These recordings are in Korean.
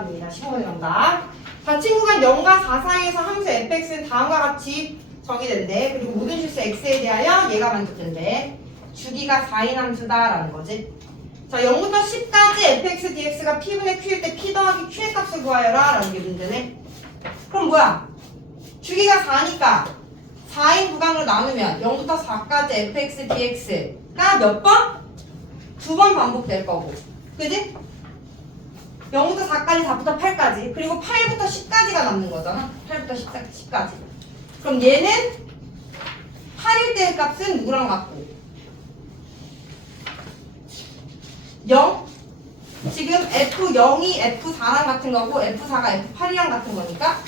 입니다. 15번의 정답. 자, 친구가 0과 4 사이에서 함수 fx는 다음과 같이 정의된대. 그리고 모든 실수 x에 대하여 얘가 만족된대. 주기가 4인 함수다라는 거지. 자, 0부터 10까지 fx dx가 p분의 q일 때 p 더하기 q의 값을 구하여라 라는 게 문제네. 그럼 뭐야? 주기가 4니까 4인 구간으로 나누면 0부터 4까지 fx dx가 몇 번? 두 번 반복될 거고. 그지? 0부터 4까지 4부터 8까지 그리고 8부터 10까지가 남는 거잖아. 8부터 10까지. 그럼 얘는 8일 때의 값은 누구랑 같고? 0 지금 F0이 F4랑 같은 거고 F4가 F8이랑 같은 거니까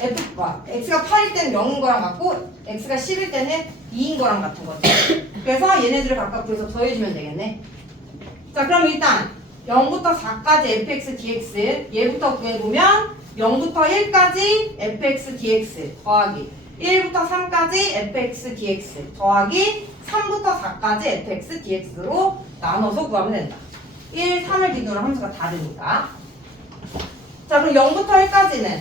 F, 와, X가 8일 때는 0인 거랑 같고 X가 10일 때는 2인 거랑 같은 거지. 그래서 얘네들을 각각 그래서 더해주면 되겠네. 자 그럼 일단 0부터 4까지 fx dx. 얘부터 구해보면 0부터 1까지 fx dx 더하기 1부터 3까지 fx dx 더하기 3부터 4까지 fx dx로 나눠서 구하면 된다. 1, 3을 기준으로 함수가 다르니까. 자 그럼 0부터 1까지는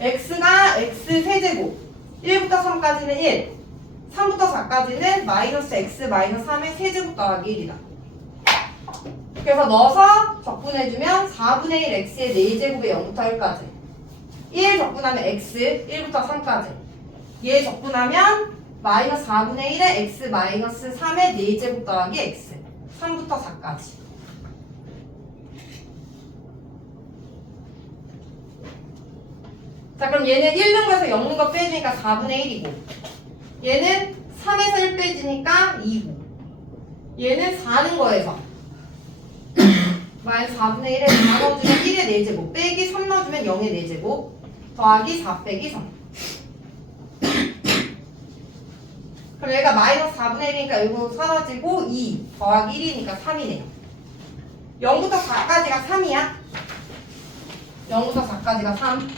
x가 x 세제곱. 1부터 3까지는 1 3부터 4까지는 마이너스 x 마이너스 3의 세제곱 더하기 1이다 그래서 넣어서 적분해주면 4분의 1 x의 4제곱에 0부터 1까지. 1 적분하면 x 1부터 3까지. 얘 적분하면 마이너스 4분의 1에 x 마이너스 3의 4제곱 더하기 x 3부터 4까지. 자 그럼 얘는 1는 거에서 0는 거 빼주니까 4분의 1이고 얘는 3에서 1 빼주니까 2고 얘는 4는 거에서 마이너스 4분의 1에 4 넣어주면 1의 4제곱 빼기 3 넣어주면 0의 4제곱 더하기 4 빼기 3 그럼 얘가 마이너스 4분의 1이니까 이거 사라지고 2 더하기 1이니까 3이네요. 0부터 4까지가 3이야? 0부터 4까지가 3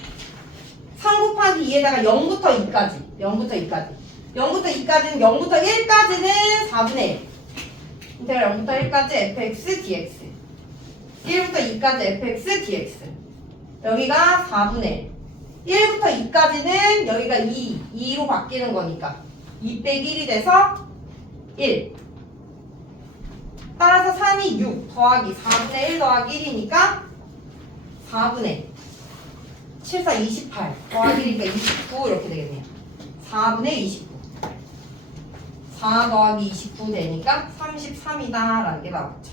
3 곱하기 2에다가 0부터 2까지 0부터 2까지. 0부터 2까지는 0부터 1까지는 4분의 1 인테그랄 0부터 1까지 fx dx 1부터 2까지 fx dx 여기가 4분의 1 1부터 2까지는 여기가 2 2로 바뀌는 거니까 2 빼기 1이 돼서 1 따라서 3이 6 더하기 4분의 1 더하기 1이니까 4분의 7, 4, 28 더하기 1이니까 29 이렇게 되겠네요. 4분의 29 4 더하기 29 되니까 33이다 라는 게 나왔죠